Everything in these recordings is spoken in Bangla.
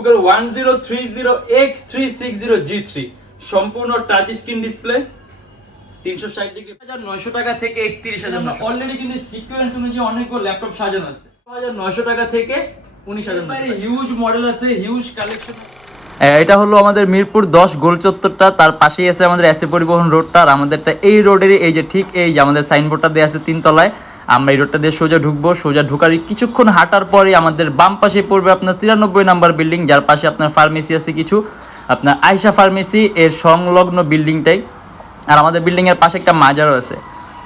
বুকের 1030X360G3 সম্পূর্ণ টাচ স্ক্রিন ডিসপ্লে 360 ডিগ্রি 900 টাকা থেকে 31,000 টাকা। অলরেডি কিন্তু সিকোয়েন্স অনুযায়ী অনেকগুলো ল্যাপটপ সাজানো আছে। 900 টাকা থেকে 19,000 টাকা। হিউজ মডেল আছে, হিউজ কালেকশন। এটা হলো আমাদের মিরপুর 10 গোল চত্বরটা, তার পাশেই আছে আমাদের এসএ পরিবহন রোডটা। আর আমাদেরটা এই রোডেরই এই যে ঠিক এই যে আমাদের সাইনবোর্ডটা দেওয়া আছে 3 তলায়। আমরা এই রোডটা দিয়ে সোজা ঢুকবো, সোজা ঢুকারই কিছুক্ষণ হাঁটার পরে আমাদের বাম পাশে পড়বে আপনার 93 নাম্বার বিল্ডিং, যার পাশে আপনার ফার্মেসি আছে কিছু, আপনার আয়শা ফার্মেসি এর সংলগ্ন বিল্ডিংটাই। আর আমাদের বিল্ডিংয়ের পাশে একটা মাজারও আছে।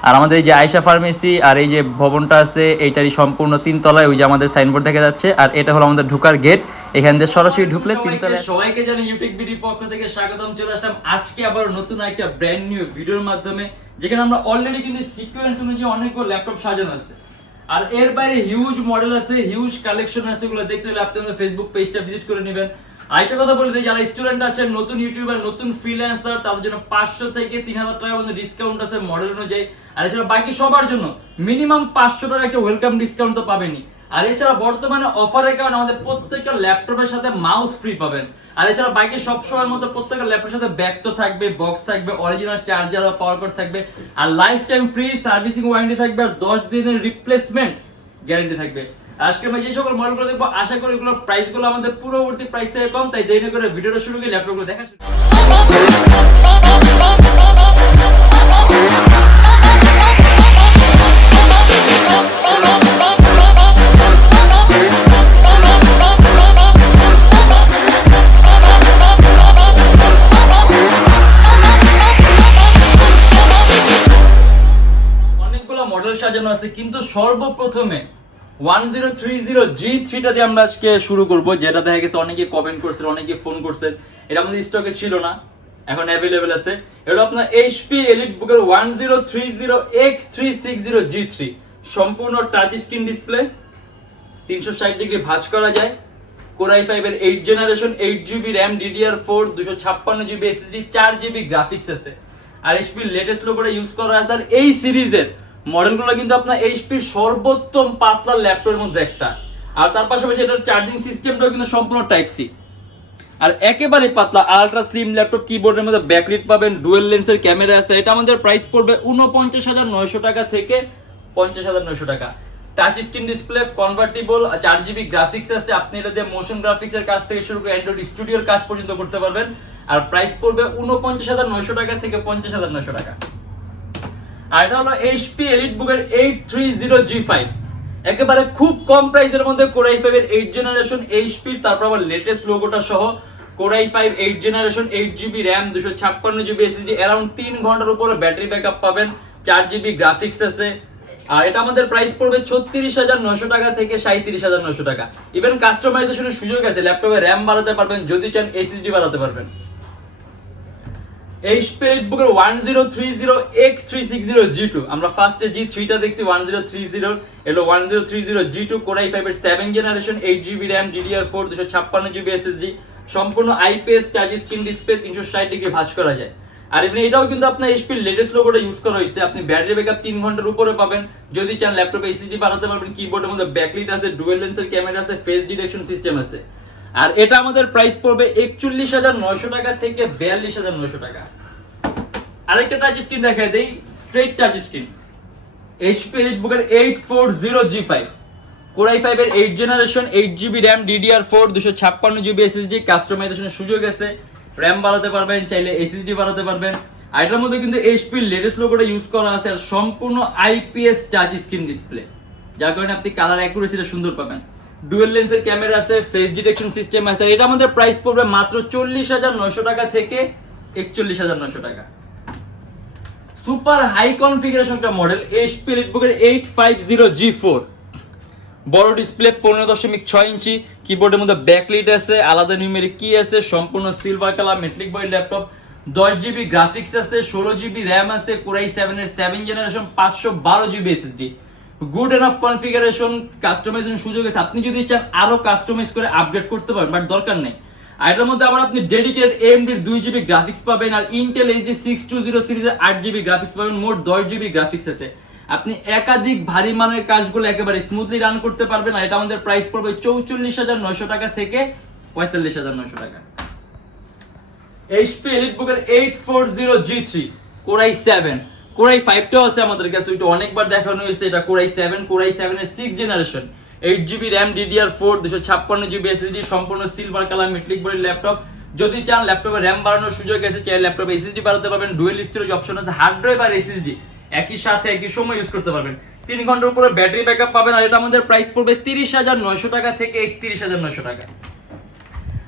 আর আমাদের এই যে আয়শা ফার্মেসি আর এই যে ভবনটা আছে এইটারই সম্পূর্ণ 3 তলায়, ওই যে আমাদের সাইনবোর্ড দেখা যাচ্ছে। আর এটা হলো আমাদের ঢোকার গেট, এখান দিয়ে সরাসরি ঢুকলে 3 তলায়। সবাইকে জানি YoutechBD পক্ষ থেকে স্বাগতম। চলে আসলাম আজকে আবার নতুন একটা ব্র্যান্ড নিউ ভিডিওর মাধ্যমে, যেখানে আমরা অলরেডি কিন্তু সিকোয়েন্স অনুযায়ী অনেকগুলো ল্যাপটপ সাজানো আছে। আর এর বাইরে হিউজ মডেল আছে, হিউজ কালেকশন আছে। এগুলো দেখতে হলে আপনি আমাদের ফেসবুক পেজটা ভিজিট করে নেবেন। আরেকটা কথা বলে দিই, যারা স্টুডেন্ট আছেন, নতুন ইউটিউবার, নতুন ফ্রিল্যান্সার, তাদের জন্য 500 থেকে 3,000 টাকা পর্যন্ত ডিসকাউন্ট আছে মডেল অনুযায়ী। আর এছাড়া বাকি সবার জন্য মিনিমাম 500 টাকা একটা ওয়েলকাম ডিসকাউন্ট তো পাবেনই। আর এছাড়া বর্তমানে অফারের কারণে আমাদের প্রত্যেকটা ল্যাপটপের সাথে মাউস ফ্রি পাবেন। আর এছাড়া বাকি সব সময়ের মতো প্রত্যেকটা ল্যাপটপের সাথে ব্যাগ তো থাকবে, বক্স থাকবে, অরিজিনাল চার্জার বা পাওয়ার কর্ড থাকবে, আর life time free servicing warranty থাকবে, আর 10 দিনের রিপ্লেসমেন্ট গ্যারান্টি থাকবে। আজকে আমরা যে সকল মডেলগুলো দেখবো, আশা করি এগুলোর প্রাইসগুলো আমাদের পূর্ববর্তী প্রাইস থেকে কম, তাই দেরি করে ভিডিওটা শুরু করে ল্যাপটপগুলো দেখা শুরু। অনেকগুলো মডেল সাজানো আছে, কিন্তু সর্বপ্রথমে 1030G3টা দিয়ে আমরা আজকে শুরু করব, যেটা দেখা গেছে অনেকে কমেন্ট করছেন, অনেকে ফোন করছেন। এটা আমাদের স্টকে ছিল না, এখন অ্যাভেলেবেল আছে। এটা আপনার এইচপি এলিট বুকের 1030X360G3 সম্পূর্ণ টাচ স্ক্রিন ডিসপ্লে, 360 ডিগ্রি ভাঁজ করা যায়। Core i5 এর 8 generation, 8GB RAM, DDR4, 256GB SSD, 4GB graphics আছে। আর এইচপি লেটেস্ট লোগোটা ইউজ করা আছে। আর এই সিরিজের মডেলগুলো কিন্তু আপনার এইচপি সর্বোত্তম পাতলা ল্যাপটপের মধ্যে একটা। আর তার পাশাপাশি এটার চার্জিং সিস্টেমটাও কিন্তু সম্পূর্ণ টাইপ সি। আর একেবারে পাতলা আলট্রা স্লিম ল্যাপটপ, কিবোর্ডের মধ্যে ব্যাকলিট পাবেন, ডুয়েল লেন্সের ক্যামেরা আছে। এটা আমাদের প্রাইস পড়বে 49,900 টাকা থেকে 50,900 টাকা। Touch screen display, convertible, 4GB graphics আছে। আপনি এটা দিয়ে মোশন গ্রাফিক্সের কাজ থেকে শুরু করে অ্যান্ড্রয়েড স্টুডিওর কাজ পর্যন্ত করতে পারবেন। আর প্রাইস পড়বে 49,900 টাকা থেকে 50,900 টাকা। আর এটা হলো এইচপি এলিট বুকের 830G5, একেবারে খুব কম প্রাইসের মধ্যে Core i5 এর 8 জেনারেশন এইচপি, তারপর আবার লেটেস্ট লোগোটা সহ Core i5 8 generation, 8GB RAM, 256GB SSD, around 3 ঘন্টার উপরে ব্যাটারি ব্যাকআপ পাবেন, 4GB গ্রাফিক্স আছে। আর এটা আমাদের প্রাইস পড়বে 36,900 টাকা থেকে 37,900 টাকা। ইভেন কাস্টমাইজেশনের সুযোগ আছে, ল্যাপটপে র্যাম বাড়াতে পারবেন, যদি চান এসএসডি বাড়াতে পারবেন। এইচপি এলিট বুকের 1030X360G2, আমরা ফার্স্টে G3টা দেখছি, 1030 এলো 1030G2, Core i5 এর 7 generation, 8GB RAM, DDR4, 256GB SSD, সম্পূর্ণ IPS touch screen display, 360 degree ভাঁজ করা যায়। আর এমনি এটাও কিন্তু আপনার এইচপির লেটেস্ট লোগোটা ইউজ করা হয়েছে। আপনি ব্যাটারি ব্যাকআপ 3 ঘন্টার উপরে পাবেন, যদি চান ল্যাপটপে এসএসডি বাড়াতে পারবেন। কিবোর্ডের মধ্যে ব্যাকলিট আছে, ডুয়েল লেন্সের ক্যামেরা আছে, ফেস ডিটেকশন সিস্টেম আছে। আর এটা আমাদের প্রাইস পড়বে 41,900 টাকা থেকে 42,900 টাকা। আরেকটা টাচ স্ক্রিন দেখাই দেই, straight touch screen, HP elite বুকের 840G5, Core i5 এর 8 generation, 8GB RAM, DDR4, 256GB SSD, কাস্টমাইজেশনের সুযোগ আছে, RAM বাড়াতে পারবেন, চাইলে এসএসডি বাড়াতে পারবেন। আর এটার মধ্যে কিন্তু এইচপি লেটেস্ট লোগোটা ইউজ করা আছে। আর সম্পূর্ণ আইপিএস টাচ স্ক্রিন ডিসপ্লে, যার কারণে আপনি কালার অ্যাকুরেসিটা সুন্দর পাবেন। ডুয়েল লেন্সের ক্যামেরা আছে, ফেস ডিটেকশন সিস্টেম আছে। এটা আমাদের প্রাইস পড়বে মাত্র 40,900 টাকা থেকে 41,900 টাকা। সুপার হাই কনফিগারেশন একটা মডেল, এইচপি এলিট বুকের 850G4, বড় ডিসপ্লে, 15.6 ইঞ্চি, কিবোর্ডের মধ্যে ব্যাকলিট আছে, আলাদা নিউমেরিক কি আছে, সম্পূর্ণ silver colour metallic body laptop, 10GB graphics আছে, 16GB RAM আছে, Core i7 এর 7 generation, 512GB SSD, good enough configuration, customisation সুযোগ আছে। আপনি যদি চান আরো কাস্টমাইজ করে আপগ্রেড করতে পারেন, বাট দরকার নেই। আর এটার মধ্যে আবার আপনি ডেডিকেটেড AMD 2GB গ্রাফিক্স পাবেন, আর ইন্টেল HD 620 সিরিজের 8GB গ্রাফিক্স পাবেন, মোট 10GB গ্রাফিক্স আছে। আপনি একাধিক ভারী মানের কাজগুলো একেবারে স্মুথলি রান করতে পারবেন। আর এটা আমাদের প্রাইস পড়বে 44,900 টাকা থেকে 45,900 টাকা। এইচপি এলিটবুকের 840G3 Core i7, Core i5 টাও আছে আমাদের কাছে, ওইটা অনেকবার দেখানো হয়েছে। এটা Core i7 এর 6th generation, 8GB RAM, DDR4, 256GB SSD, সম্পূর্ণ সিলভার কালার মেটালিক বডির ল্যাপটপ। যদি চান ল্যাপটপে র্যাম বাড়ানোর সুযোগ আছে, চাই ল্যাপটপে এসএসডি বাড়াতে পারবেন, ডুয়েল স্টোরেজ অপশন আছে, হার্ড ড্রাইভ আর এসএসডি একই সাথে একই সময় ইউজ করতে পারবেন। 3 ঘন্টার উপরে ব্যাটারি ব্যাকআপ পাবেন। আর এটা আমাদের প্রাইস পড়বে 30,900 টাকা থেকে 31,900 টাকা।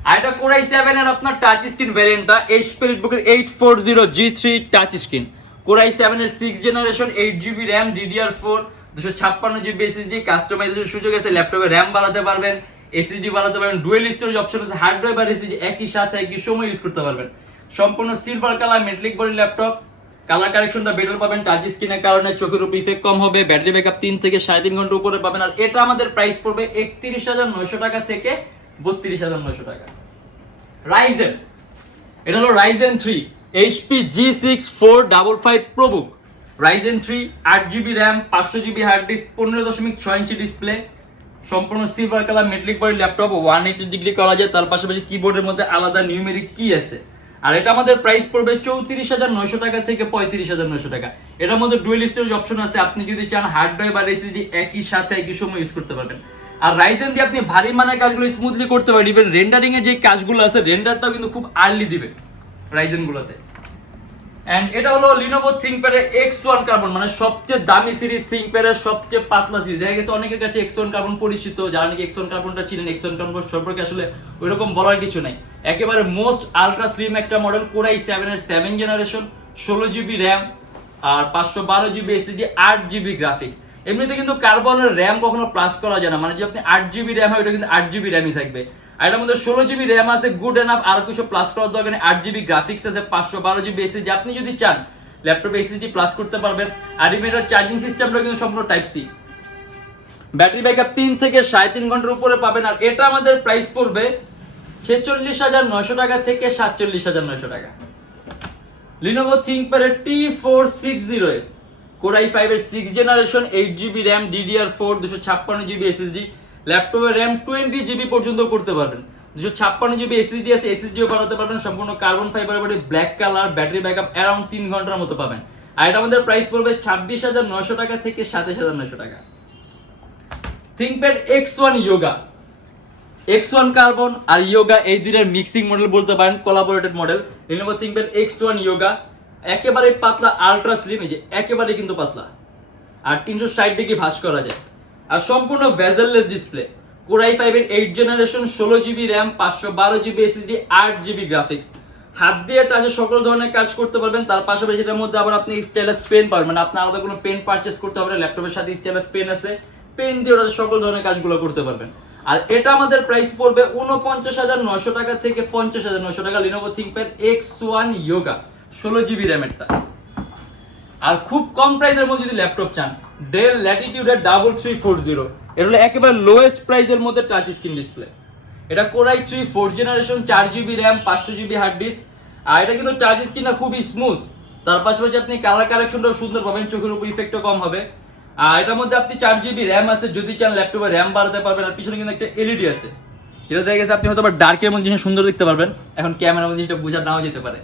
আর এটা Core i7 এর আপনার টাচ স্ক্রিন ভ্যারিয়েন্টটা, এইচপি এলিটবুকের 840G3 touch screen, Core i7 এর 6th generation, 8GB RAM, DDR4, 256GB SSD, কাস্টমাইজেশনের সুযোগ আছে, ল্যাপটপে র্যাম বাড়াতে পারবেন, এসএসডি বাড়াতে পারবেন, ডুয়েল স্টোরেজ অপশন আছে, হার্ড ড্রাইভ আর এসএসডি একই সাথে একই সময় ইউজ করতে পারবেন। সম্পূর্ণ সিলভার কালার মেটালিক বডির ল্যাপটপ, কালার কারেকশনটা বেটার পাবেন, টাচ স্ক্রিনের কারণে চোখের উপর ইফেক্ট কম হবে, ব্যাটারি ব্যাকআপ 3 থেকে 3.5 ঘন্টা উপরে পাবেন। আর এটা আমাদের প্রাইস পড়বে 31,900 টাকা থেকে 32,900 টাকা। রাইজেন, এটা হলো Ryzen 3 HP G6 455 ProBook, Ryzen 3 8GB RAM, 500GB hard disk, 15.6 inch display, সম্পূর্ণ সিলভার কালার মেটালিক বডির ল্যাপটপ, 180 ডিগ্রি করা যায়, তার পাশাপাশি কিবোর্ডের মধ্যে আলাদা নিউমেরিক কি আছে। আর এটা আমাদের প্রাইস পড়বে 34,900 টাকা থেকে 35,900 টাকা। এটার মধ্যে ডুয়েল স্টোরেজ অপশন আছে, আপনি যদি চান হার্ড ড্রাইভ আর এসএসডি একই সাথে একই সময় ইউজ করতে পারবেন। আর রাইজেন দিয়ে আপনি ভারী মানের কাজগুলো স্মুথলি করতে পারেন, ইভেন রেন্ডারিং এর যে কাজগুলো আছে রেন্ডারটাও কিন্তু খুব আর্লি দিবে রাইজেন গুলোতে। এন্ড এটা হলো Lenovo ThinkPad এর X1 কার্বন, মানে সবচেয়ে দামি সিরিজ, ThinkPad এর সবচেয়ে পাতলা সিরিজ। দেখা গেছে অনেকের কাছে X1 কার্বন পরিচিত, যারা নাকি X1 কার্বনটা চিনেন, X1 কার্বন সম্পর্কে আসলে ওইরকম বলার কিছু নাই। একেবারে মোস্ট আলট্রা স্লিম একটা মডেল, Core i7 এর 7th জেনারেশন, 16GB RAM আর 512GB SSD, 8GB গ্রাফিক্স। এমনিতে কিন্তু কার্বনের র্যাম কখনো প্লাস করা যায় না, মানে যে আপনি 8GB RAM হয় ওটা কিন্তু 8GB র্যামই থাকবে। আর এটার মধ্যে 16GB RAM আছে, গুড এনাফ, আর কিছু প্লাস করার দরকার নেই। 8GB গ্রাফিক্স আছে, 512GB SSD, আপনি যদি চান ল্যাপটপে এসএসডি প্লাস করতে পারবেন। আর এটার চার্জিং সিস্টেমটা কিন্তু সম্পূর্ণ টাইপ সি, ব্যাটারি ব্যাকআপ 3 থেকে 3.5 ঘন্টার উপরে পাবেন। আর এটা আমাদের প্রাইস পড়বে 46,900 টাকা থেকে 47,900 টাকা। Lenovo ThinkPad এর T460S, Core i5 এর 6th generation, 8GB RAM, DDR4, 256GB SSD, ল্যাপটপে RAM 20GB পর্যন্ত করতে পারবেন, 256GB SSD আছে, এসএসডিও বাড়াতে পারবেন, সম্পূর্ণ carbon fibre body, black colour, battery backup around 3 ঘন্টার মতো পাবেন। আর এটা আমাদের প্রাইস পড়বে 26,900 টাকা থেকে 27,900 টাকা। ThinkPad X1 Yoga, X1 carbon আর Yoga এই দুইটার মিক্সিং মডেল বলতে পারেন, collaborated model. Lenovo ThinkPad X1 Yoga একেবারে পাতলা, আলট্রা স্লিম, এই যে একেবারে কিন্তু পাতলা, আর 360 ডিগ্রি ভাঁজ করা যায়, আর সম্পূর্ণ ভেজেললেস ডিসপ্লে। Core i5 এর 8th generation, 16GB RAM, 512GB SSD, 8GB graphics. হাত দিয়ে টাচে সকল ধরনের কাজ করতে পারবেন। তার পাশাপাশি এটার মধ্যে আবার আপনি স্টাইলাস পেন পাবেন, মানে আপনার আলাদা কোনো পেন পারচেজ করতে হবে না, ল্যাপটপের সাথে স্টাইলাস পেন আছে, পেন দিয়ে ওটা সকল ধরনের কাজগুলো করতে পারবেন। আর এটা আমাদের প্রাইস পড়বে 49,900 টাকা থেকে 50,900 টাকা। Lenovo ThinkPad X1 Yoga 16GB RAM এরটা। আর খুব কম প্রাইসের মধ্যে যদি ল্যাপটপ চান, Dell Latitude 3340, এটা হলো একেবারে লোয়েস্ট প্রাইসের মধ্যে টাচ স্ক্রিন ডিসপ্লে। এটা Core i3 4th জেনারেশন, 4GB RAM, 500GB hard disk. আর এটা কিন্তু টাচ স্ক্রিনটা খুবই স্মুথ, তার পাশাপাশি আপনি কালার কারেকশনটাও সুন্দর পাবেন, চোখের উপর ইফেক্টও কম হবে। আর এটার মধ্যে আপনি 4GB RAM আছে, যদি চান ল্যাপটপে র্যাম বাড়াতে পারবেন। আর পিছনে কিন্তু একটা এলইডি আছে, যেটা দেখা গেছে আপনি হয়তো ডার্কের মধ্যে জিনিস সুন্দর দেখতে পারবেন, এখন ক্যামেরার মধ্যে জিনিসটা বোঝা নাও যেতে পারে।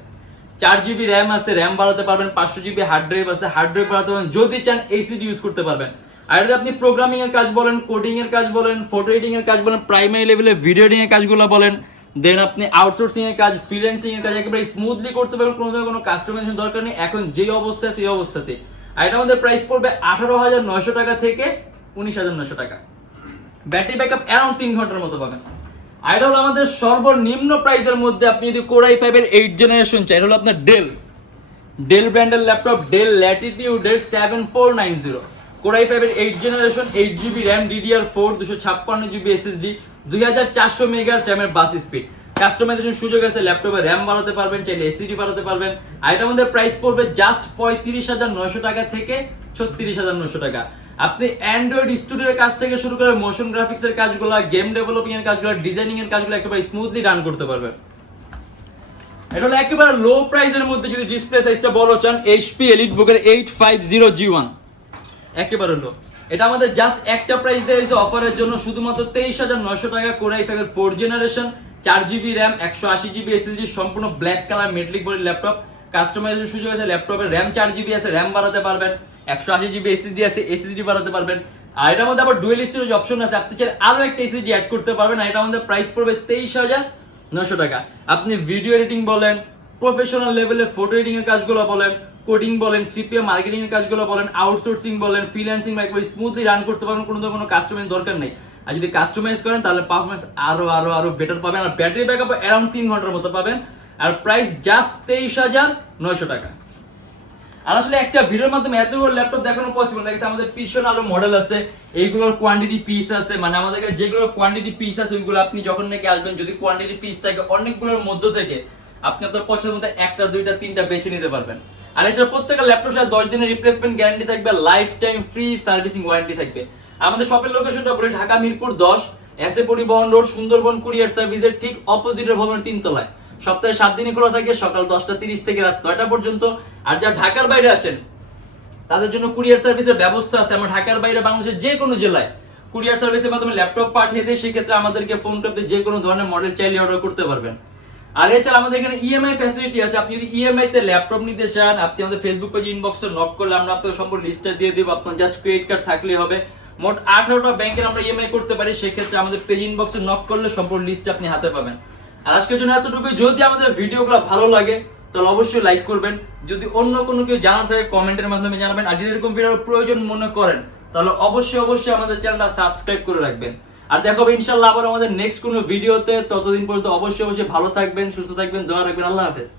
4GB RAM আছে, র্যাম বাড়াতে পারবেন, 500GB হার্ড ড্রাইভ আছে, হার্ড ড্রাইভ বাড়াতে পারবেন, যদি চান এসএসডি ইউজ করতে পারবেন। আর যদি আপনি প্রোগ্রামিং এর কাজ বলেন, কোডিং এর কাজ বলেন, ফটো এডিটিং এর কাজ বলেন, প্রাইমারি লেভেলে ভিডিও এডিটিং এর কাজগুলো বলেন, দেন আপনি আউটসোর্সিং এর কাজ, ফ্রিল্যান্সিং এর কাজ একেবারে স্মুথলি করতে পারবেন, কোনো ধরনের কোনো কাস্টমাইজেশন দরকার নেই, এখন যেই অবস্থা সেই অবস্থাতে। আর এটা আমাদের প্রাইস পড়বে 18,900 টাকা থেকে 19,900 টাকা। ব্যাটারি ব্যাকআপ অ্যারাউন্ড 3 ঘন্টার মতো পাবেন। আর এটা হলো আমাদের সর্বনিম্ন প্রাইসের মধ্যে, আপনি যদি Core i5 এর 8th জেনারেশন চাই, এটা হলো আপনার ডেল ব্র্যান্ডের laptop, Dell Latitude 7490, Core i5 এর 8th generation, 8GB RAM, DDR4, 256GB SSD, 2400 MHz RAM এর বাস স্পিড। কাস্টমাইজেশন সুযোগ আছে, ল্যাপটপে র্যাম বাড়াতে পারবেন, চাইলে এসএসডি বাড়াতে পারবেন। আর এটা আমাদের প্রাইস পড়বে জাস্ট 35,900 টাকা থেকে 36,900 টাকা। আপনি অ্যান্ড্রয়েড স্টুডিওর কাজ থেকে শুরু করে মোশন গ্রাফিক্সের কাজগুলো, গেম ডেভেলপিং এর কাজগুলো, ডিজাইনিং এর কাজগুলো একেবারে স্মুথলি রান করতে পারবেন। এটা হলো একেবারে লো প্রাইসের মধ্যে, যদি ডিসপ্লে সাইজটা বড় চান, HP EliteBook এর 850G1 একেবারে লো। এটা আমাদের জাস্ট একটা প্রাইস দেওয়া হয়েছে অফারের জন্য, শুধুমাত্র 23,900 টাকা। Core i5 এর 4th জেনারেশন, 4GB র্যাম 128GB এসএসডি, সম্পূর্ণ ব্ল্যাক কালার মেটালিক বডির ল্যাপটপ। কাস্টমাইজেশন সুযোগ আছে, ল্যাপটপের র্যাম 4GB আছে, র্যাম বাড়াতে পারবেন, 128GB এসএসডি আছে, এসএসডি বাড়াতে পারবেন। আর এটার মধ্যে আবার ডুয়েল স্টোরেজ অপশন আছে, আপনি চাইলে আরো একটা এসএসডি অ্যাড করতে পারবেন। আর এটা আমাদের প্রাইস পড়বে 23,900 টাকা। আপনি ভিডিও এডিটিং বলেন, প্রফেশনাল লেভেলে ফটো এডিটিং এর কাজগুলো বলেন, কোডিং বলেন, সিপিএম মার্কেটিং এর কাজগুলো বলেন, আউটসোর্সিং বলেন, ফ্রিল্যান্সিং একবার স্মুথলি রান করতে পারবেন, কোনো কাস্টমাইজ দরকার নেই। আর যদি কাস্টমাইজ করেন তাহলে পারফরম্যান্স আরো বেটার পাবেন। আর ব্যাটারি ব্যাকআপ অ্যারাউন্ড 3 ঘন্টার মতো পাবেন। আর প্রাইস জাস্ট 23,900 টাকা। আর আসলে একটা ভিডিওর মাধ্যমে এতগুলো ল্যাপটপ দেখানো পসিবল না, আমাদের পিছনে আরো মডেল আছে, এইগুলোর কোয়ান্টিটি পিস আছে, মানে আমাদের কাছে যেগুলোর কোয়ান্টিটি পিস আছে ওইগুলো আপনি যখন নাকি আসবেন, যদি কোয়ান্টিটি পিস থাকে অনেকগুলোর মধ্য থেকে আপনি আপনার পছন্দের মতো একটা, দুইটা, তিনটা বেছে নিতে পারবেন। আর এছাড়া প্রত্যেকটা ল্যাপটপ সাথে 10 দিনের রিপ্লেসমেন্ট গ্যারান্টি থাকবে, life time free servicing warranty থাকবে। আমাদের শপের লোকেশনটা বলি ঢাকা মিরপুর 10, এসএ পরিবহন রোড, সুন্দরবন কুরিয়ার সার্ভিসের ঠিক অপোজিটের ভবনের 3 তলায়। সপ্তাহে 7 দিনই খোলা থাকে, সকাল 10:30 থেকে রাত 9টা পর্যন্ত। আর যারা ঢাকার বাইরে আছেন তাদের জন্য কুরিয়ার সার্ভিসের ব্যবস্থা আছে। আমরা ঢাকার বাইরে বাংলাদেশের যে কোনো জেলায় কুরিয়ার সার্ভিসের মাধ্যমে ল্যাপটপ পাঠিয়ে দিই, সেক্ষেত্রে আমাদেরকে ফোন করতে যে কোনো ধরনের মডেল চাইলে অর্ডার করতে পারবেন। আর এছাড়া আমাদের এখানে ইএমআই ফ্যাসিলিটি আছে, আপনি যদি ইএমআই তে ল্যাপটপ নিতে চান, আপনি আমাদের ফেসবুক পেজ ইনবক্সে নক করলে আমরা আপনাকে সম্পূর্ণ লিস্টটা দিয়ে দেব। আপনার জাস্ট ক্রেডিট কার্ড থাকলেই হবে। মোট 18টা ব্যাংকের আমরা ইএমআই করতে পারি, সেক্ষেত্রে আমাদের পেজ ইনবক্সে নক করলে সম্পূর্ণ লিস্ট আপনি হাতে পাবেন। আর আজকের জন্য এতটুকুই। যদি আমাদের ভিডিওগুলো ভালো লাগে তাহলে অবশ্যই লাইক করবেন, যদি অন্য কোনো কেউ জানার থাকে কমেন্টের মাধ্যমে জানাবেন। আর যদি এরকম ভিডিওর প্রয়োজন মনে করেন তাহলে অবশ্যই আমাদের চ্যানেলটা সাবস্ক্রাইব করে রাখবেন। আর দেখো ইনশাআল্লাহ আবার আমাদের নেক্সট কোনো ভিডিওতে। ততদিন পর্যন্ত অবশ্যই ভালো থাকবেন, সুস্থ থাকবেন, দোয়া রাখবেন। আল্লাহ হাফেজ।